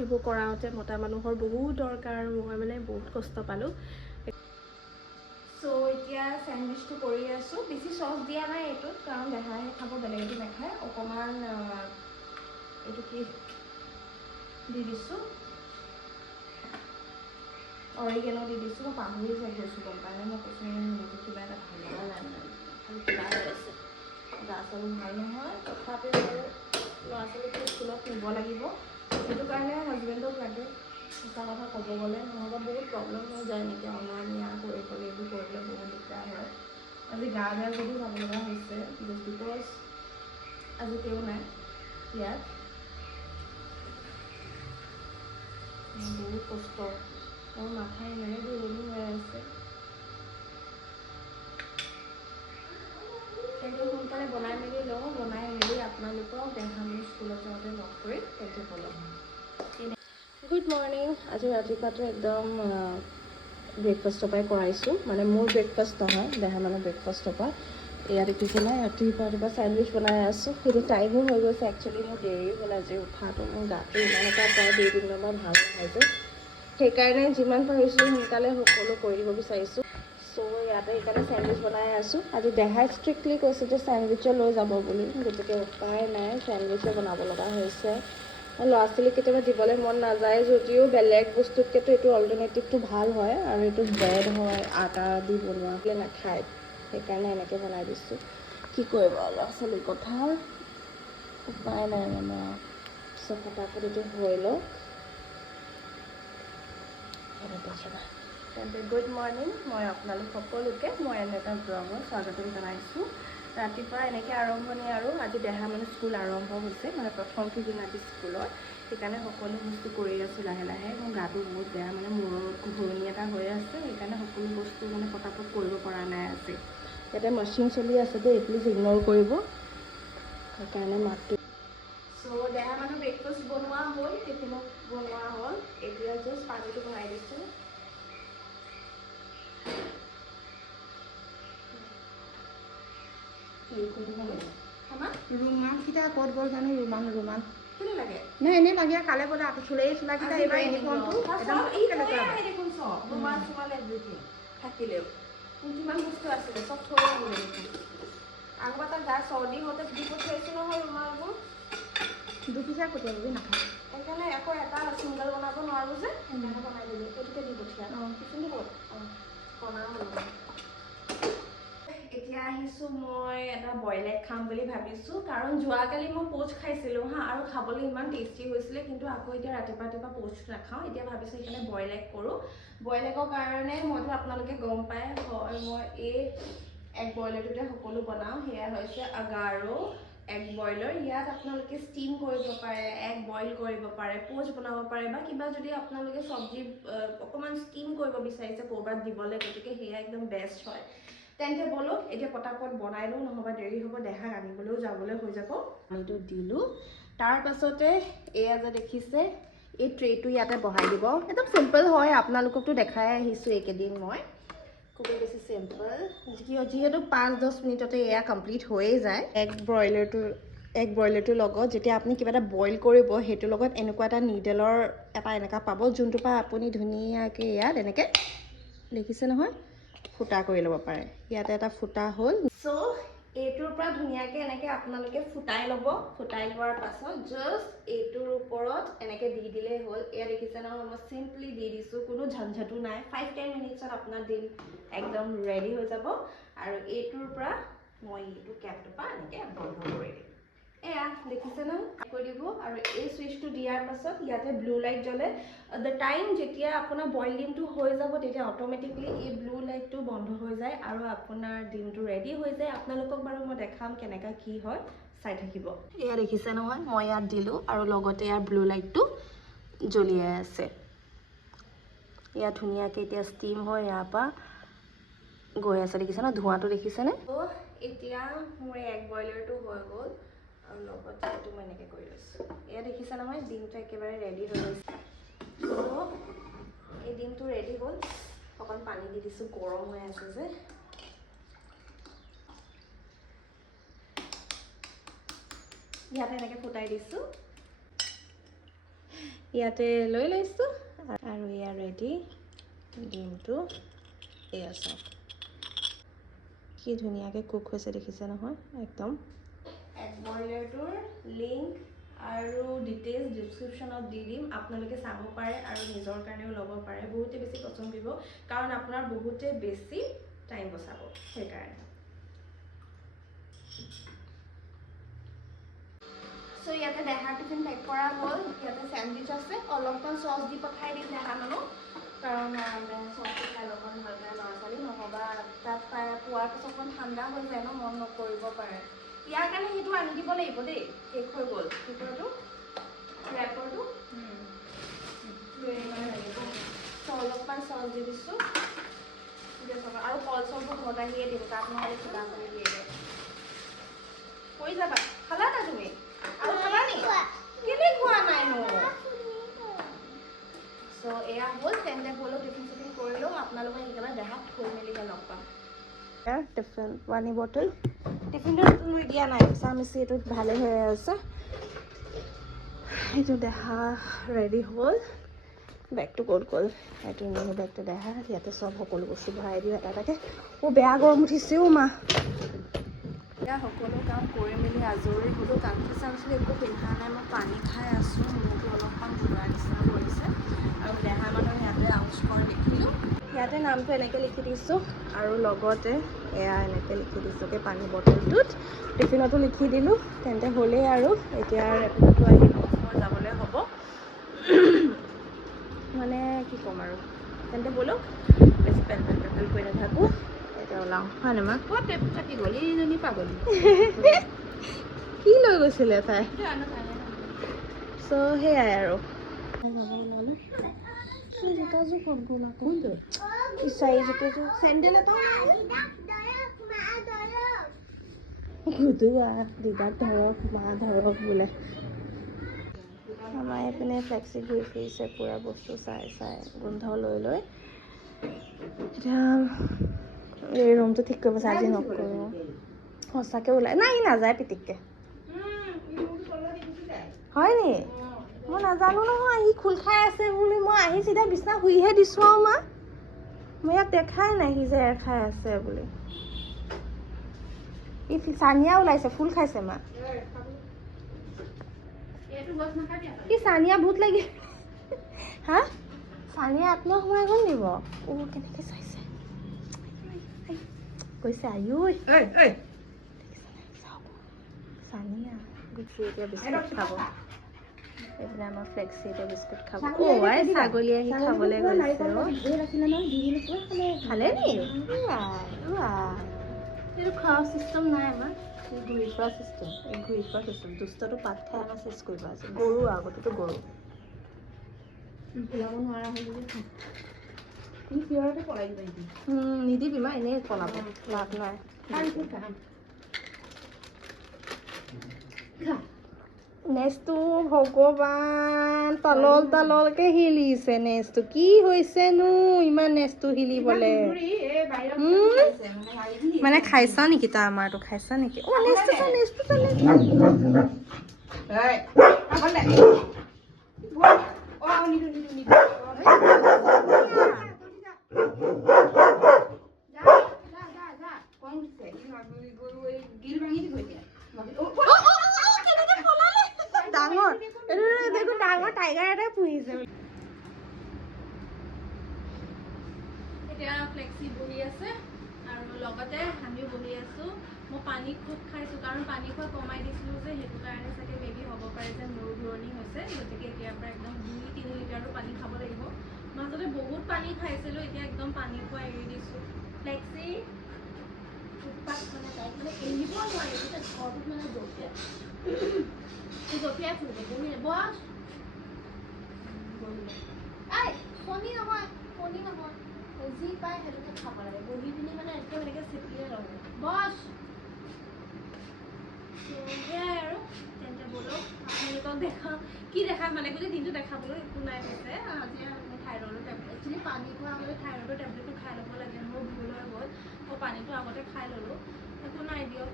সেইবোৰ কৰাওঁতে মতা মানুহৰ বহুত দৰকাৰ, মই মানে বহুত কষ্ট পালোঁ। চ' এতিয়া চেণ্ডউইচটো কৰি আছোঁ। বেছি চচ দিয়া নাই এইটোত, কাৰণ দেহাইহে খাব, বেলেগেতো নাখায়। অকণমান এইটো কি দি দিছোঁ, অৰিগেনো দি দিছোঁ। মই পাহৰি গৈছোঁ, গম পাই। মই কৈছোঁ মোৰতো কিবা এটা ভাল লগা নাই, মানে খালি কিবা হৈ আছে। গা চলো ভাল নহয়, তথাপিও আৰু ল'ৰা ছোৱালীটো স্কুলত নিব লাগিব। সেইটো কাৰণে হাজবেণ্ডক লাগে, সঁচা কথা ক'ব গ'লে। নহ'বা বহুত প্ৰব্লেম হৈ যায় এনেকৈ অনা নিয়া কৰিবলৈ, এইবোৰ কৰিবলৈ বহুত দিগদাৰ হয়। আজি গা বেয়া যদিও যাব লগা হৈছে, জাষ্ট বিকজ আজি তেওঁ নাই ইয়াত। বহুত কষ্ট, মোৰ মাথা ইমানে ঘূৰণি হৈ আছে। তেন্তে সোনকালে বনাই মেলি লওঁ, বনাই মেলি আপোনালোকক দেহাম স্কুলত যাওঁতে লগ কৰি তেন্তে বলক। Good morning. আজি ৰাতিপুৱাটো একদম ব্ৰেকফাষ্টৰ পৰাই কৰাইছোঁ, মানে মোৰ ব্ৰেকফাষ্ট নহয়, দেহা মানে ব্ৰেকফাষ্টৰ পৰা। এয়া দেখিছে নাই, ৰাতিপুৱা চেণ্ডউইচ বনাই আছোঁ। সেইটো টাইমো হৈ গৈছে, একচুৱেলি মোৰ দেৰি হ'ল আজি উঠাটো। মোৰ গাটো ইমান এটা প্ৰায় 2 দিনৰ ভাল নহয় যে, সেইকাৰণে যিমান পাৰিছোঁ সোনকালে সকলো কৰি দিব বিচাৰিছোঁ। চ' ইয়াতে সেইকাৰণে চেণ্ডউইচ বনাই আছোঁ। আজি দেহাই ষ্ট্ৰিক্টলি কৈছে যে চেণ্ডউইচে লৈ যাব বুলি, গতিকে উপায় নাই, চেণ্ডউইচে বনাব লগা হৈছে। ল'ৰা ছোৱালীক কেতিয়াবা দিবলৈ মন নাযায় যদিও বেলেগ বস্তুতকৈতো এইটো অল্টাৰনেটিভটো ভাল হয়, আৰু এইটো ব্ৰেড হয়, আটা দি বনোৱাকৈ নাখায়, সেইকাৰণে এনেকৈ বনাই দিছোঁ। কি কৰিব ল'ৰা ছোৱালীৰ কথা, উপায় নাই মানে আৰু। পিছত ফটাফট এইটো হৈ লওক। তেন্তে গুড মৰ্ণিং, মই আপোনালোক সকলোকে মই এনে এটা ব্লগত স্বাগতম জনাইছোঁ। ৰাতিপুৱা এনেকৈ আৰম্ভণি, আৰু আজি দেহা মানে স্কুল আৰম্ভ হৈছে, মানে প্ৰথমটো দিন আজি স্কুলৰ, সেইকাৰণে সকলো বস্তু কৰি আছোঁ লাহে লাহে। মোৰ গাটো বহুত বেয়া, মানে মূৰত ঘূৰণি এটা হৈ আছে, সেইকাৰণে সকলো বস্তু মানে পটাপট কৰিব পৰা নাই আজি। ইয়াতে মেচিন চলি আছে দেই, প্লিজ ইগন'ৰ কৰিব, সেইকাৰণে মাতটো। চ' দেহা মানুহ ব্ৰেকফাষ্ট বনোৱা হ'ল, টিফিনো বনোৱা হ'ল। এতিয়া জাষ্ট পানীটো বহাই দিছোঁ। ৰুমালকেইটা ক'ত গ'ল জানো, ৰুমাল কেলে লাগে? নাই এনেই লাগে, কালে বোলে চুলেই চোলাকেইটা এইবাৰ ইউনিফৰ্মটো ৰুমাল চুমাল এভৰিথিং থাকিলেও কিমান বস্তু আছিলে, চব থৈ আহিলে দেখোন। আগৰ তাত গা চৰ্দি হওঁতে দি পঠিয়াইছোঁ নহয় ৰুমালবোৰ। দুপিচা পঠিয়াব বুলি নাখায়, সেইকাৰণে আকৌ এটা চিংগল বনাব নোৱাৰোঁ যে, সেইকাৰণে বনাই দিলোঁ। সেইটোকে দি পঠিয়াম। টিফিনটো ক'ত? বনাওঁ হ'ল। এতিয়া আহিছোঁ, মই এটা বইল এগ খাম বুলি ভাবিছোঁ, কাৰণ যোৱাকালি মই পোচ খাইছিলোঁ হা, আৰু খাবলৈ ইমান টেষ্টি হৈছিলে, কিন্তু আকৌ এতিয়া ৰাতিপুৱা পোচটো নাখাওঁ। এতিয়া ভাবিছোঁ সেইকাৰণে বইল এগ কৰোঁ। বইল এগৰ কাৰণে মইতো আপোনালোকে গম পায় হয়, মই এই এগ বইলাৰটোতে সকলো বনাওঁ। সেয়া হৈছে আগাৰো এগ বইলাৰ। ইয়াত আপোনালোকে ষ্টিম কৰিব পাৰে, এগ বইল কৰিব পাৰে, পোচ বনাব পাৰে, বা কিবা যদি আপোনালোকে চব্জি অকণমান ষ্টিম কৰিব বিচাৰিছে ক'ৰবাত দিবলৈ, গতিকে সেয়া একদম বেষ্ট হয়। তেন্তে বলক এতিয়া পটাপট বনাই লওঁ, নহ'বা দেৰি হ'ব, দেহাক আনিবলৈও যাবলৈ হৈ যাব। পানীটো দিলোঁ, তাৰ পাছতে এয়া যে দেখিছে এই ট্ৰেটো ইয়াতে বহাই দিব। একদম চিম্পল হয়, আপোনালোককতো দেখাই আহিছোঁ এইকেইদিন মই, খুবেই বেছি চিম্পল। যিহেতু 5-10 মিনিটতে এয়া কমপ্লিট হৈয়ে যায়। এগ ব্ৰইলাৰটোৰ লগত যেতিয়া আপুনি কিবা এটা বইল কৰিব, সেইটোৰ লগত এনেকুৱা এটা নিডেলৰ এটা এনেকুৱা পাব, যোনটোৰ পৰা আপুনি ধুনীয়াকৈ ইয়াত এনেকৈ দেখিছে নহয়, ফুটা কৰি ল'ব পাৰে। ইয়াতে এটা ফুটা হ'ল। চ' এইটোৰ পৰা ধুনীয়াকৈ এনেকৈ আপোনালোকে ফুটাই ল'ব। ফুটাই লোৱাৰ পাছত জাষ্ট এইটোৰ ওপৰত এনেকৈ দি দিলেই হ'ল। এয়া দেখিছে নহয়, মই চিম্পলি দি দিছোঁ, কোনো ঝঞ্ঝটো নাই। 5-10 মিনিটছত আপোনাৰ ডিম একদম ৰেডি হৈ যাব। আৰু এইটোৰ পৰা মই এইটো কেপটোৰ পৰা এনেকৈ বন্ধ কৰি দিম। এয়া দেখিছে নহয়, কৰি দিব। আৰু এই চুইচটো দিয়াৰ পাছত ইয়াতে ব্লু লাইট জ্বলে। দ্য টাইম যেতিয়া আপোনাৰ বইল ডিমটো হৈ যাব, তেতিয়া অট'মেটিকলি এই ব্লু লাইটটো বন্ধ হৈ যায়, আৰু আপোনাৰ ডিমটো ৰেডি হৈ যায়। আপোনালোকক বাৰু মই দেখাম কেনেকৈ কি হয়, চাই থাকিব। এয়া দেখিছে নহয়, মই ইয়াত দিলোঁ, আৰু লগতে ইয়াৰ ব্লু লাইটটো জ্বলিয়াই আছে। ইয়াত ধুনীয়াকৈ এতিয়া ষ্টিম হয়, ইয়াৰ পৰা গৈ আছে, দেখিছে ন, ধোঁৱাটো দেখিছেনে? ত' এতিয়া মোৰ এগ বইলাৰটো হৈ গ'ল, আৰু লগতে এইটো মই এনেকৈ কৰি লৈছোঁ। এয়া দেখিছে নহয়, ডিমটো একেবাৰে ৰেডি হৈ গৈছে। ত' এই ডিমটো ৰেডি হ'ল। অকণ পানী দি দিছোঁ, গৰম হৈ আছে যে। ইয়াতে এনেকৈ ফুটাই দিছোঁ। ইয়াতে লৈ লৈছোঁ আৰু এয়া ৰেডি ডিমটো এয়া চাওক কি ধুনীয়াকৈ কুক হৈছে দেখিছে নহয় একদম এগ বইলাৰটোৰ লিংক আৰু ডিটেইলছ ডিছক্ৰিপশ্যনত দি দিম আপোনালোকে চাব পাৰে আৰু নিজৰ কাৰণেও ল'ব পাৰে বহুতে বেছি পচন্দ কৰিব কাৰণ আপোনাৰ বহুতে বেছি টাইম বচাব সেইকাৰণে চ' ইয়াতে দেহাৰ টিফিন পেক কৰা হ'ল ইয়াতে চেণ্ডউইচ আছে অলপমান চচ দি পঠাই দিম দেহা মানুহ কাৰণ চচটো খাই অলপমান ভালকৈ ল'ৰা ছোৱালী নহ'বা তাত পোৱাৰ পিছত অকণ ঠাণ্ডা হৈ যায় ন মন নকৰিব পাৰে ইয়াৰ কাৰণে সেইটো আনি দিব লাগিব দেই শেষ হৈ গ'ল কুকুৰটো ৰেপৰটো চ' অলপমান চচ দি দিছোঁ আৰু কল চচবোৰ ঘৰত আহিয়ে দিম তাত নহ'লে কিবা কৰি দিয়ে কৈ যাবা খালা না তুমি আৰু খালা নি কেলে খোৱা নাই নো চ' এয়া হ'ল তেন্তে ব'লো টিফিন চিফিন কৰি লওঁ আপোনালোকে একেবাৰে দেহাত থৈ মেলিহে লগ পাম টিফিন পানী বটল টিফিনটো লৈ দিয়া নাই চামিচি এইটোত ভালে হৈ আছে এইটো দেহা ৰেডি হ'ল বেগটো ক'ত গ'ল এইটো নিউ বেগটো দেহা ইয়াতে চব সকলো বস্তু ভৰাই দিওঁ এটা এটাকৈ বেয়া গৰম উঠিছেও মা এতিয়া সকলো কাম কৰি মেলি আজৰি হ'লোঁ গামোচা চামচা একো পিন্ধা নাই মই পানী খাই আছোঁ মোৰতো অলপমান ঘূৰা নিচিনা কৰিছে আৰু দেহা মানুহ ইয়াতে আউচ কৰা দেখিলোঁ ইয়াতে নামটো এনেকৈ লিখি দিছোঁ আৰু লগতে এয়া এনেকৈ লিখি দিছোঁগৈ পানী বটলটোত টিফিনতো লিখি দিলোঁ তেন্তে হ'লেই আৰু এতিয়া ৰেপিডটো আহি মোৰ যাবলৈ হ'ব মানে কি ক'ম আৰু তেন্তে ব'লক বেছি পেল কৰি নাথাকোঁ এতিয়া ওলাওঁ হয় নে মা ক'ত টেপ চাকি গ'ল এইজনী পাগলী কি লৈ গৈছিলে তাই চ' সেয়াই আৰু জোতাযোৰ ক'ত গ'ল আকৌ বিচাৰি জোতাযোৰ চেণ্ডেল এটাও দিদাক ধৰক মা ধৰক বোলে আমাৰ এইপিনে ফ্লেক্সি ঘূৰি ফুৰিছে পূৰা বস্তু চাই চাই গোন্ধ লৈ লৈ এতিয়া এই ৰুমটো ঠিক কৰিব আজি নকৰোঁ সঁচাকৈ ওলাই নাই সি নাযায় পিটিককৈ হয় নি মই নাজানো নহয় সি খোল খাই আছে বুলি মই আহি চিধা বিচনা শুইহে দিছোঁ আৰু মা মই ইয়াত দেখাই নাই সি যে এৰ খাই আছে বুলি ই চানিয়া ওলাইছে ফুল খাইছে মা কি চানিয়া ভূত লাগি হা চানিয়া আত্মা সোমাই গ'ল নিব কেনেকৈ চাইছে কৈছে আয়ু চানিয়া গুচি এতিয়া বিস্কুট খাব এইপিনে আমাৰ ফ্লেক্সি এতিয়া বিস্কুট খাব ছাগলী আহি খাবলৈ গৈছে খালে নি এইটো খোৱা চিষ্টেম নাই আমাৰ এই ঘূৰি ফুৰা চিষ্টেম দুষ্টটো পাত খাই আমাৰ চেচ কৰিব আছে গৰু আগতেতো গৰু ফুলাব নোৱাৰা হ'ল নিদিবি মা এনেই পলাব লাভ নাই নেচটো ভগৱান তলকে হিলিছে নেচটো কি হৈছেনো ইমান নেচটো হিলিবলে মানে খাইছ নেকি তই আমাৰটো খাইছ নেকি ডাঙৰ টাইগাৰ এটাই পুহিছে এতিয়া ফ্লেক্সি বহি আছে আৰু লগতে আমিও বহি আছোঁ মই পানী খুব খাইছোঁ কাৰণ পানী খোৱা কমাই দিছিলোঁ যে সেইটো কাৰণে চাগে মেবি হ'ব পাৰে যে মূৰ ঘূৰণি হৈছে গতিকে এতিয়াৰ পৰা একদম 2-3 লিটাৰটো পানী খাব লাগিব মাজতে বহুত পানী খাইছিলোঁ এতিয়া একদম পানী খোৱা এৰি দিছোঁ ফ্লেক্সি উৎপাত মানে তাইক মানে এৰিব নোৱাৰি এতিয়া ঘৰটোত মানে জঁপিয়াই ফুৰিব বহি বছ কণী নহয় যি পায় সেইটোকে খাব লাগে বহি পিনি মানে এনেকৈ চেপিয়ে ল'ব বছ সেয়াই আৰু তেন্তে ব'লক আপোনালোকক দেখাওঁ কি দেখাম মানে গোটেই দিনটো দেখাবলৈ একো নাই হৈছে আজি মই থাইৰয়ডৰ টেবলেট একচুৱেলি পানী খোৱা আগতে থাইৰয়ডৰ টেবলেটটো খাই ল'ব লাগে মোৰ ভুল হৈ গ'ল মই পানীটো আগতে খাই ল'লোঁ একো নাই দিয়ক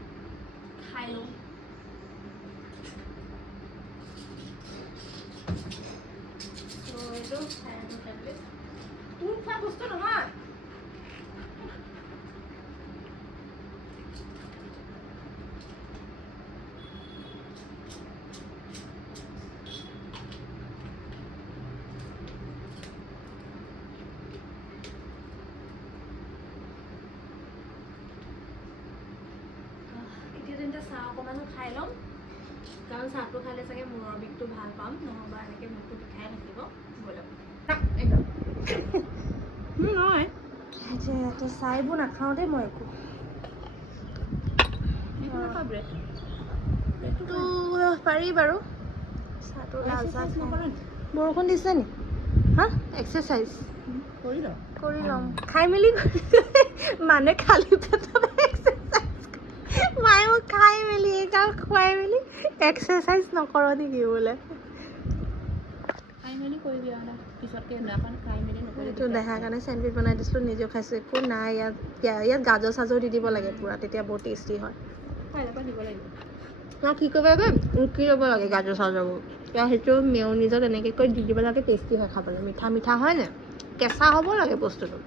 খাই লওঁ আছোঁ তোৰ খোৱা বস্তু নহয় চাহ অকণমানো খাই ল'ম কাৰণ চাহটো খালে চাগে মূৰৰ বিষটো ভাল পাম নহ'বা এনেকৈ মুখটো বিষাই থাকিব নহয় চাহ এইবোৰ নাখাওঁ দেই মই একো পাৰি বাৰু চাহটো লাল চাহ বৰষুণ দিছে নি হা এক্সাৰচাইজ কৰি ল'ম খাই মেলি মানে খালী পেটত মায়ে মোক খাই মেলি এইগাল খুৱাই মেলি এক্সাৰচাইজ নকৰ নেকি বোলে এইটো দেহাৰ কাৰণে চেণ্ডউইচ বনাই দিছিলোঁ নিজেও খাইছোঁ একো নাই ইয়াত গাজৰ চাজৰ দি দিব লাগে পূৰা তেতিয়া বহুত টেষ্টি হয় কি কৰিব লাগে ৰুকি ল'ব লাগে গাজৰ চাজৰবোৰ সেইটো মেয়নিজত এনেকৈ কৰি দি দিব লাগে টেষ্টি হয় খাবলৈ মিঠা মিঠা হয় নে কেঁচা হ'ব লাগে বস্তুটো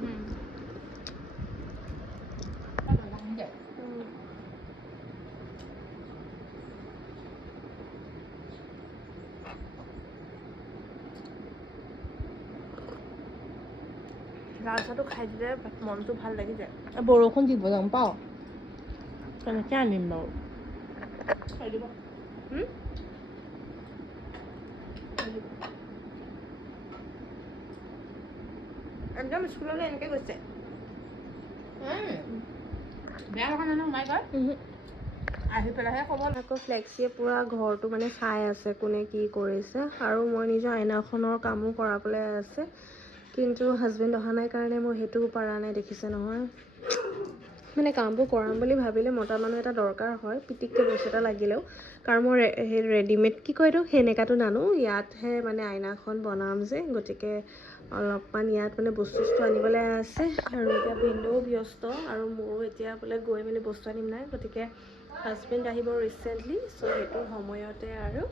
লাল চাহটো খাই দিলে মনটো ভাল লাগি যায় বৰষুণ দিব গম পাওঁ কেনেকৈ আনিম বাৰু খাই দিব একদম স্কুললৈ এনেকৈ গৈছে বেয়া লগা নাই সোমাই গৈ আহি পেলাইহে ক'ব আকৌ ফ্লেক্সিয়ে পূৰা ঘৰটো মানে চাই আছে কোনে কি কৰিছে আৰু মই নিজৰ আইনাখনৰ কামো কৰাবলৈ আছে কিন্তু হাজবেণ্ড অহা নাই কাৰণে মই সেইটোও পৰা নাই দেখিছে নহয় মানে কামবোৰ কৰাম বুলি ভাবিলে মতা মানুহ এটা দৰকাৰ হয় পিটিককৈ বস্তু এটা লাগিলেও কাৰণ মই সেই ৰেডিমেড কি কয় এইটো সেনেকাটো নানো ইয়াতহে মানে আইনাখন বনাম যে গতিকে অলপমান ইয়াত মানে বস্তু আনিবলৈ আছে আৰু এতিয়া ভিনদেউ ব্যস্ত আৰু মোৰো এতিয়া বোলে গৈ মেলি বস্তু আনিম নাই গতিকে হাজবেণ্ড আহিব ৰিচেণ্টলি চ' সেইটো সময়তে আৰু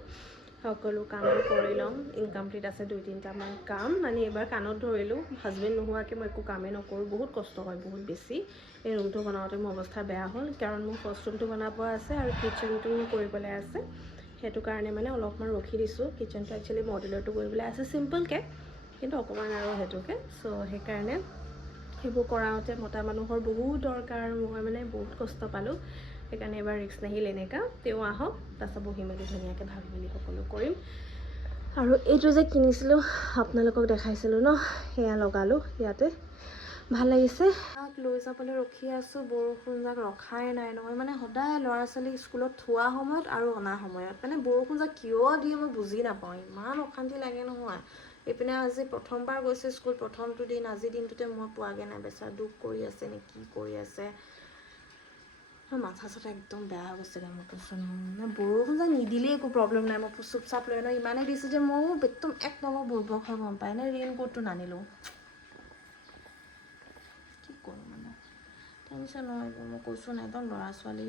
সকলো কামবোৰ কৰি ল'ম ইনকমপ্লিট আছে 2-3টামান কাম মানে এইবাৰ কাণত ধৰিলোঁ হাজবেণ্ড নোহোৱাকৈ মই একো কামেই নকৰোঁ বহুত কষ্ট হয় বহুত বেছি এই ৰুমটো বনাওঁতে মোৰ অৱস্থা বেয়া হ'ল কাৰণ মোৰ ফাৰ্ষ্ট ৰুমটো বনাব আছে আৰু কিটচেনটো কৰিবলৈ আছে সেইটো কাৰণে মানে অলপমান ৰখি দিছোঁ কিটচেনটো একচুৱেলি মডুলাৰটো কৰিবলৈ আছে চিম্পলকৈ কিন্তু অকণমান আৰু সেইটোকে চ' সেইকাৰণে সেইবোৰ কৰাওঁতে মতা মানুহৰ বহুত দৰকাৰ আৰু মই মানে বহুত কষ্ট পালোঁ সেইকাৰণে এবাৰ ৰিস্ক নাহিল এনেকুৱা তেওঁ আহক তাৰপিছত বহি মেলি ধুনীয়াকৈ ভাবি মেলি সকলো কৰিম আৰু এইটো যে কিনিছিলোঁ আপোনালোকক দেখাইছিলোঁ ন সেয়া লগালোঁ ইয়াতে ভাল লাগিছে তাক লৈ যাবলৈ ৰখি আছোঁ বৰষুণ যাক ৰখাই নাই নহয় মানে সদায় ল'ৰা ছোৱালী স্কুলত থোৱা সময়ত আৰু অনা সময়ত মানে বৰষুণ যাক কিয় দিয়ে মই বুজি নাপাওঁ ইমান অশান্তি লাগে নহয় এইপিনে আজি প্ৰথমবাৰ গৈছে স্কুল প্ৰথমটো দিন আজি দিনটোতে মই পোৱাগৈ নাই বেচেৰা দুখ কৰি আছে নে কি কৰি আছে মাথা চাথা একদম বেয়া হৈ গৈছিলে মোৰ কৈছোঁ নহয় বৰষুণ যাক নিদিলেই একো প্ৰব্লেম নাই মই চুপ চাপ লৈ ন ইমানেই দিছোঁ যে ময়ো একদম এক নম্বৰ বুৰ্বক হৈ গম পায় নে ৰেইনকোটটো নানিলোঁ কি কৰোঁ মানে টেনশ্যন নহয় মই কৈছোঁ নাই একদম ল'ৰা ছোৱালী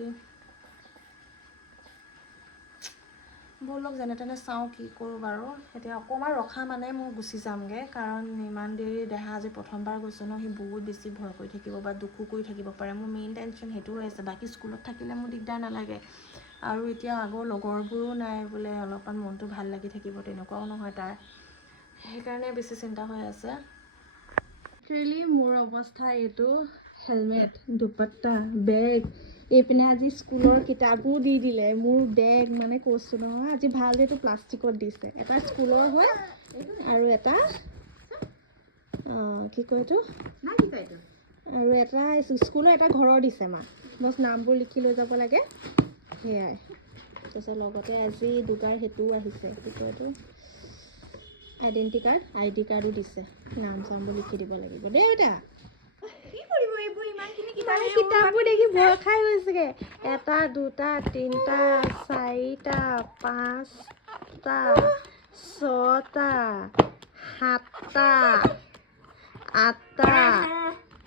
ব'লক যেনে তেনে চাওঁ কি কৰোঁ বাৰু এতিয়া অকণমান ৰখা মানে মই গুচি যামগৈ কাৰণ ইমান দেৰি দেহা আজি প্ৰথমবাৰ গৈছে ন সি বহুত বেছি ভয় কৰি থাকিব বা দুখো কৰি থাকিব পাৰে মোৰ মেইন টেনশ্যন সেইটো হৈ আছে বাকী স্কুলত থাকিলে মোৰ দিগদাৰ নালাগে আৰু এতিয়া আগৰ লগৰবোৰো নাই বোলে অলপমান মনটো ভাল লাগি থাকিব তেনেকুৱাও নহয় তাৰ সেইকাৰণে বেছি চিন্তা হৈ আছে একচুৱেলি মোৰ অৱস্থা এইটো হেলমেট দুপট্টা বেগ এইপিনে আজি স্কুলৰ কিতাপো দি দিলে মোৰ বেগ মানে কৈছোঁ নহয় আজি ভাল যিহেতু প্লাষ্টিকত দিছে এটা স্কুলৰ হয় আৰু এটা কি কয় এইটো আৰু এটা স্কুলৰ এটা ঘৰৰ দিছে মা বছ নামবোৰ লিখি লৈ যাব লাগে সেয়াই তাৰপিছত লগতে আজি দুটাৰ সেইটোও আহিছে কি কয় এইটো আইডেণ্টি কাৰ্ড ID কাৰ্ডো দিছে নাম চামবোৰ লিখি দিব লাগিব দেই বেটা কিতাপবোৰ দেখি ভয় খাই গৈছেগে 1 2 3 4 5টা 6টা 7টা 8টা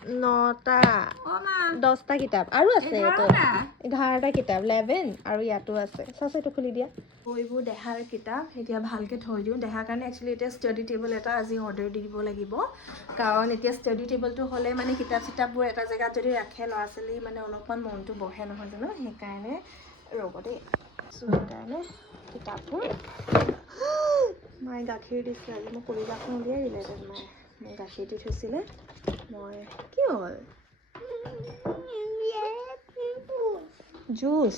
9টা অ মা 10টা কিতাপ আৰু আছে এইটো 11টা 11টা কিতাপ 11 আৰু ইয়াতো আছে চাচ এইটো খুলি দিয়া এইবোৰ দেহাৰ কিতাপ এতিয়া ভালকৈ থৈ দিওঁ দেহাৰ কাৰণে একচুৱেলি এতিয়া ষ্টাডি টেবল এটা আজি অৰ্ডাৰ দি দিব লাগিব কাৰণ এতিয়া ষ্টাডি টেবলটো হ'লে মানে কিতাপ চিতাপবোৰ এটা জেগাত যদি ৰাখে ল'ৰা ছোৱালী মানে অলপমান মনটো বহে নহয় জানো সেইকাৰণে ৰ'ব দেই সেইকাৰণে কিতাপবোৰ মায়ে গাখীৰ দিছে আজি মই কলিজাখন উলিয়াই দিলে যেন মায়ে মোক গাখীৰ দি থৈছিলে মই কি হ'ল জুচ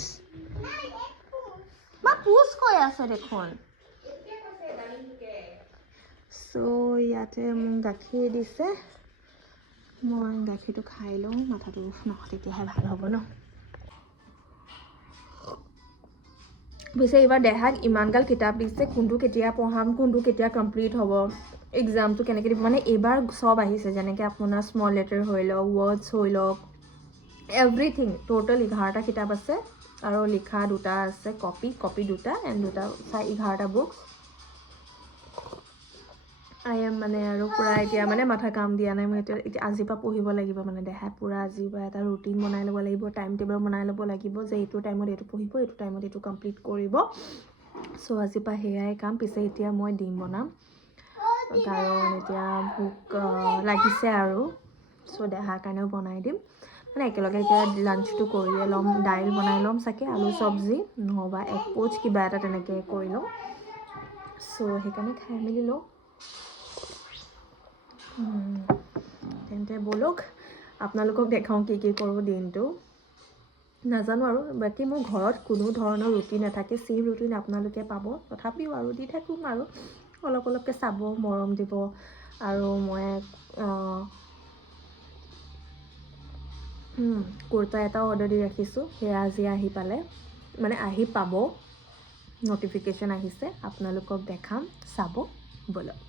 মা পুচ কৈ আছে দেখোন চ' ইয়াতে মোক গাখীৰ দিছে মই গাখীৰটো খাই লওঁ মাথাটো নহয় তেতিয়াহে ভাল হ'ব ন পিছে এইবাৰ দেহাক ইমানগাল কিতাপ দিছে কোনটো কেতিয়া পঢ়াম কোনটো কেতিয়া কমপ্লিট হ'ব এক্সামটো কেনেকৈ দিব মানে এইবাৰ চব আহিছে যেনেকৈ আপোনাৰ স্মল লেটাৰ হৈ লওক ৱৰ্ডছ হৈ লওক এভৰিথিং টোটেল 11টা কিতাপ আছে আৰু লিখা দুটা আছে কপি দুটা এণ্ড দুটা 11টা বুকছ আই এম মানে আৰু পূৰা এতিয়া মানে মাথা কাম দিয়া নাই মই এতিয়া আজিৰ পৰা পঢ়িব লাগিব মানে দেহাই পূৰা আজিৰ পৰা এটা ৰুটিন বনাই ল'ব লাগিব টাইম টেবল বনাই ল'ব লাগিব যে এইটো টাইমত এইটো পঢ়িব এইটো টাইমত এইটো কমপ্লিট কৰিব চ' আজিৰ পৰা সেয়াই কাম পিছে এতিয়া মই ডিম বনাম কাৰণ এতিয়া ভোক লাগিছে আৰু চ' দেহাৰ কাৰণেও বনাই দিম মানে একেলগে এতিয়া লাঞ্চটো কৰিয়ে ল'ম দাইল বনাই ল'ম চাগে আলু চব্জি নহ'বা এক পোচ কিবা এটা তেনেকৈ কৰি লওঁ চ' সেইকাৰণে খাই মেলি লওঁ তেন্তে ব'লক আপোনালোকক দেখাওঁ কি কৰোঁ দিনটো নাজানো আৰু বাকী মোৰ ঘৰত কোনো ধৰণৰ ৰুটিন নাথাকে চেম ৰুটিন আপোনালোকে পাব তথাপিও আৰু দি থাকিম আৰু অলপকৈ চাব মৰম দিব আৰু মই কুৰ্তা এটা অৰ্ডাৰ দি ৰাখিছোঁ সেয়া আজি আহি পালে মানে আহি পাব ন'টিফিকেশ্যন আহিছে আপোনালোকক দেখাম চাব ব'লক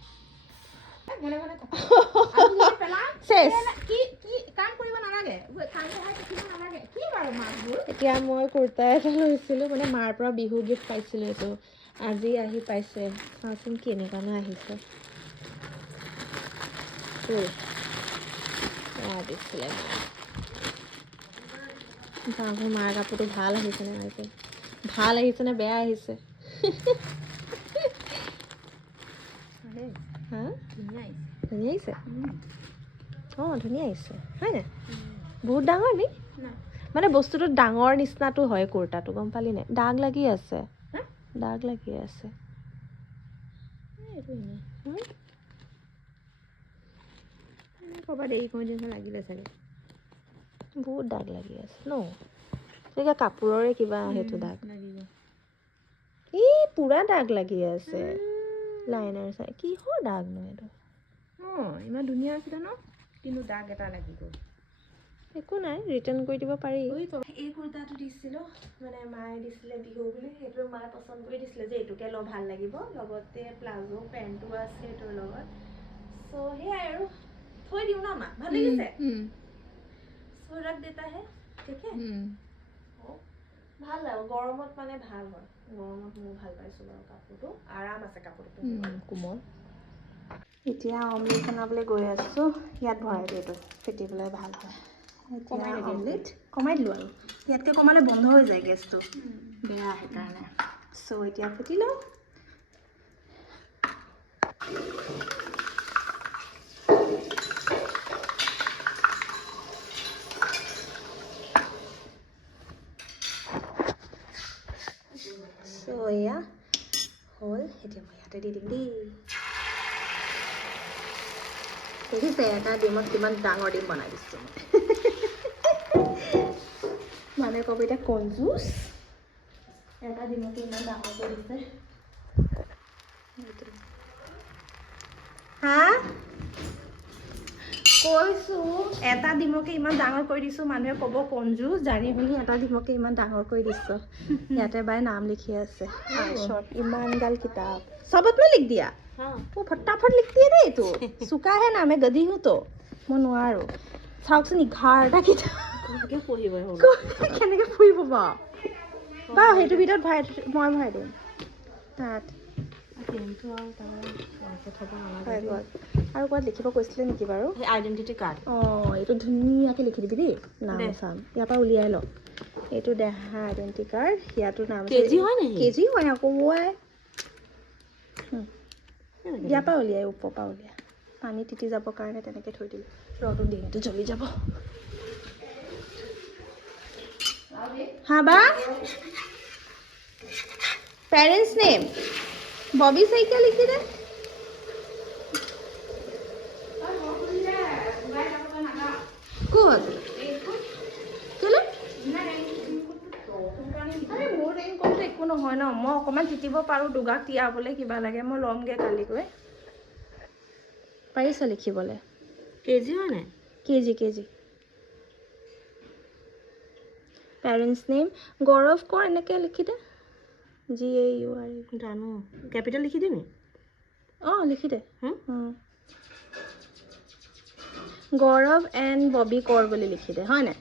এতিয়া মই কুৰ্তা এটা লৈছিলোঁ মানে মাৰ পৰা বিহু গিফ্ট পাইছিলোঁ এইটো আজি আহি পাইছে চাওঁচোন কেনেকুৱানো আহিছে দিছিলে মাৰ কাপোৰটো ভাল আহিছেনে বেয়া আহিছে হা ধুনীয়া আহিছে অঁ ধুনীয়া আহিছে হয়নে বহুত ডাঙৰ নি মানে বস্তুটো ডাঙৰ নিচিনাটো হয় কুৰ্তাটো গম পালি নাই দাগ লাগি আছে ক'ৰবাত দেৰি কৰি দিন লাগিলে চাগে বহুত দাগ লাগি আছে ন এতিয়া কাপোৰৰে কিবা সেইটো দাগ লাগিব পুৰা দাগ লাগি আছে লাইনাৰ চাই কিহৰ দাগ ন এইটো ইমান ধুনীয়া আছিলে ন কিন্তু দাগ এটা লাগি গ'ল একো নাই ৰিটাৰ্ণ কৰি দিব পাৰি এই কুৰ্তাটো দিছিলোঁ মানে মায়ে দিছিলে বিহু বুলি সেইটো মায়ে পচন্দ কৰি দিছিলে যে এইটোকে লওঁ ভাল লাগিব লগতে প্লাজো পেণ্টো আছে এইটোৰ লগত চ' সেয়াই আৰু থৈ দিওঁ ন মা ভাল লাগিছে চ' ৰাখ দেতা হে ঠিক ভাল আৰু গৰমত মানে ভাল হয় গৰমত মই ভাল পাইছোঁ বাৰু কাপোৰটো আৰাম আছে কাপোৰটো কোমল এতিয়া অমলেট বনাবলৈ গৈ আছোঁ ইয়াত ভৰাই দিওঁ এইটো ফেটিবলৈ ভাল হয় এতিয়া অমলেট কমাই দিলোঁ আৰু ইয়াতকৈ কমালে বন্ধ হৈ যায় গেছটো বেয়া সেইকাৰণে চ' এতিয়া ফেটি লওঁ চ' এয়া হ'ল এতিয়া মই ইয়াতে দি দিম দেই দেখিছে এটা ডিমত কিমান ডাঙৰ ডিম বনাই দিছোঁ মানে ক'ব এতিয়া কনজুচ এটা ডিমতে ইমান ডাঙৰ কৰি দিছে হা কৈছোঁ এটা ডিমকে ইমান ডাঙৰ কৰি দিছোঁ মানুহে ক'ব কনজুচ জানি শুনি এটা ডিমকে ইমান ডাঙৰ কৰি দিছোঁ ইয়াতে বাই নাম লিখি আছে ইমান গাল কিতাপ চবত মই লিখ দিয়া তো ফটাফট লিখ দিয়ে দেই এইটো চোকাহে না মই গধি হওঁ তো মই নোৱাৰোঁ চাওকচোন 11টা কিতাপ কেনেকৈ ফুৰিব বাৰু সেইটো ভিতৰত মই ভৰাই দিম তাত পেনটো আৰু তাৰপৰা থ'ব হৈ নালাগে গ'ল আৰু ক'ৰবাত লিখিব কৈছিলে নেকি বাৰু আইডেণ্টিটি কাৰ্ড অঁ এইটো ধুনীয়াকৈ লিখি দিবি দেই নাম দে। চাম ইয়াৰ পৰা উলিয়াই ল এইটো দেহা আইডেণ্টি কাৰ্ড ইয়াতো নাম কেজি হয় নেকি? কেজি হয় আকৌ ৱাই ইয়াৰ পৰা উলিয়াই ওপৰৰ পৰা উলিয়াই পানী তিতি যাবৰ কাৰণে তেনেকৈ থৈ দিলোঁ ৰ'দো দিনটো জ্বলি যাব হা বা পেৰেণ্টছ নেম ববি শইকীয়া লিখি দে ক'ত কেলে আৰে মোৰ ৰেইনকোটটো একো নহয় ন মই অকণমান তিতিব পাৰোঁ দুগাক তিয়াবলৈ কিবা লাগে মই ল'মগৈ কালি গৈ পাৰিছ লিখিবলৈ কেজি হয় নাই কেজি পেৰেণ্টছ নেম গৌৰৱ কৰ এনেকৈ লিখি দে GAUR জানো কেপিটেল লিখি দিম নি অঁ লিখি দে গৌৰৱ এণ্ড ববি কৰ বুলি লিখি দে হয় নাই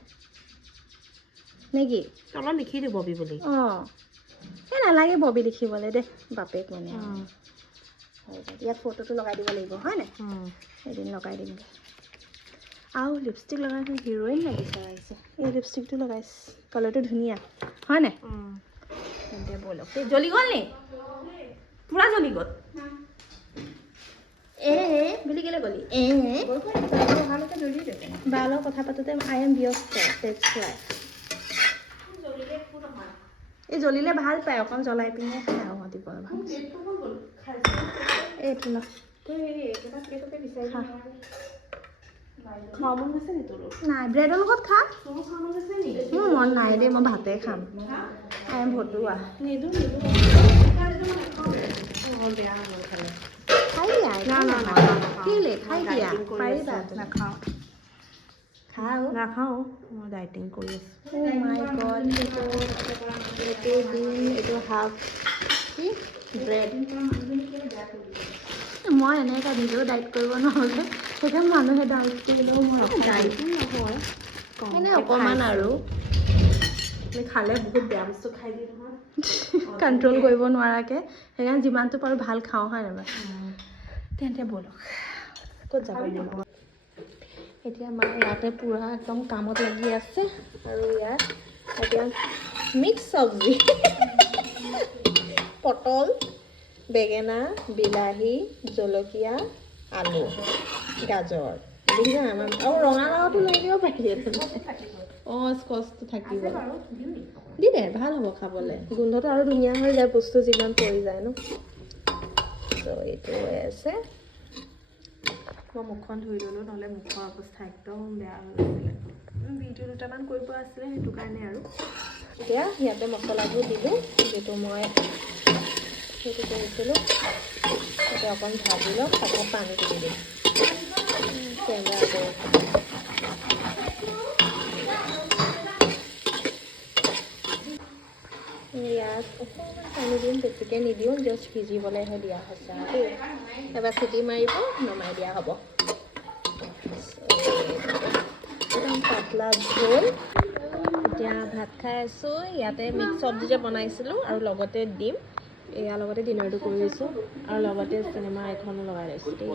নেকি তলত লিখি দিব ববি বুলি অঁ এই নালাগে ববি লিখিবলৈ দে বাপেক মানে ইয়াত ফটোটো লগাই দিব লাগিব হয় নাই এদিন লগাই দিমগৈ আৰু লিপষ্টিক লগাই হিৰ'ইন লাগিছে আহিছে এই লিপষ্টিকটো লগাইছে কালাৰটো ধুনীয়া হয় নাই তেন্তে ব'লক দেই জ্বলি গ'ল নি পূৰা জ্বলি গ'ল বুলি কেলৈ গ'লি বাৰ লগত কথা পাতোঁতে আই এম ব্যস্ত এই জ্বলিলে ভাল পায় অকণ জ্বলাই পিনে খাই দিব এইটো ন খাব মন গৈছে নি তোৰ নাই ব্ৰেডৰ লগত খা তোৰ খাব মন গৈছে নি মোৰ মন নাই দেই মই ভাতে খাম আই এম ভতুৱা নিদো বেয়া হ'ল খালে খাই দিয়া কেলে খাই দিয়া পাৰিবা নাখাওঁ খাওঁ নাখাওঁ মই ডাইটিং কৰি আছোঁ Oh my God, এইটো ডিম এইটো হাফ কি ব্ৰেড মই এনেকৈ নিজেও ডাইট কৰিব নোৱাৰোঁ যে সেইকাৰণে মানুহে ডাইট কৰিলেও মই ডাইটিং নহয় এনেই অকণমান আৰু আমি খালে বহুত বেয়া বস্তু খাই দিওঁ নহয় কণ্ট্ৰল কৰিব নোৱাৰাকৈ সেইকাৰণে যিমানটো পাৰোঁ ভাল খাওঁ হয় নাই তেন্তে ব'লক ক'ত যাব লাগিব এতিয়া মায়ে ইয়াতে পূৰা একদম কামত লাগি আছে আৰু ইয়াত এতিয়া মিক্স চব্জি পটল বেঙেনা বিলাহী জলকীয়া আলু গাজৰ দেখিছা আমাৰ আৰু ৰঙালাওটো লৈ দিব পাৰি অঁ স্কচটো থাকিব দি দে ভাল হ'ব খাবলৈ গোন্ধটো আৰু ধুনীয়া হৈ যায় বস্তু যিমান পৰি যায় ন ত' এইটো হৈ আছে মই মুখখন ধুই ল'লোঁ নহ'লে মুখৰ অৱস্থা একদম বেয়া হৈ গৈছিলে ভিডিঅ' দুটামান কৰিব আছিলে সেইটো কাৰণে আৰু এতিয়া ইয়াতে মছলাবোৰ দিলোঁ যিটো মই সেইটো কৰিছিলোঁ এতিয়া অকণ ভাজি লওক তাৰপিছত পানী দি দিম কেমেৰা কৰি ইয়াত অকণমান পানী দিম বেছিকৈ নিদিওঁ জাষ্ট সিজিবলৈহে দিয়া হৈছে আৰু দেই এবাৰ চিটি মাৰিব নমাই দিয়া হ'ব একদম পাতলা ঝোল এতিয়া ভাত খাই আছোঁ ইয়াতে মিক্স চব্জি যে বনাইছিলোঁ আৰু লগতে ডিম এয়াৰ লগতে ডিনাৰটো কৰি আছোঁ আৰু লগতে চিনেমা এখনো লগাই লৈছোঁ দেই